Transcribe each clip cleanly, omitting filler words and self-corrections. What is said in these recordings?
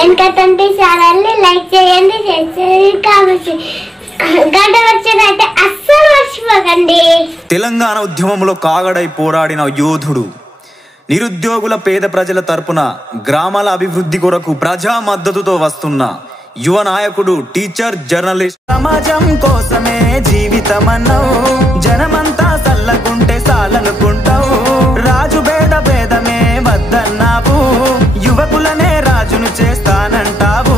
వెనకతంటి ఛానల్ని లైక్ చేయండి, కామెంట్ గంట వచ్చిందంటే అస్సలు మర్చిపోకండి. తెలంగాణ ఉద్యమంలో కాగడై పోరాడిన యోధుడు, నిరుద్యోగుల పేద ప్రజల తరపున గ్రామాల అభివృద్ధి కొరకు ప్రజా మద్దతుతో వస్తున్న యువ నాయకుడు, టీచర్, జర్నలిస్ట్. సమాజం కోసమే జీవితమన్నావు, జనమంతా సల్లగుంటే సాలనుకుంటావు, రాజు భేదమే వద్దన్నావు, యువకులనే రాజును చేస్తానంటావు,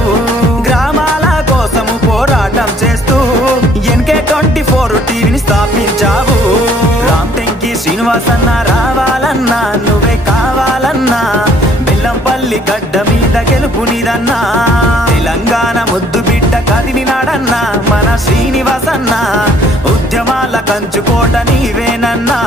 గ్రామాల కోసము పోరాటం చేస్తూ NK24 టీవీని స్థాపించావు. రామ్టెంకి శ్రీనివాసన్న రావాలన్నా, నువ్వే కావాలన్నా, బెల్లంపల్లి గడ్డ మీద గెలుపు నీదన్నా, తెలంగాణ ముద్దు బిడ్డ కదిలినాడన్నా మన శ్రీనివాసన్న, ఉద్యమాల కంచుకోట నీవేనన్నా.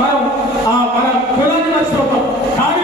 మనం మన కులాన్ని మర్చిపోతాం కానీ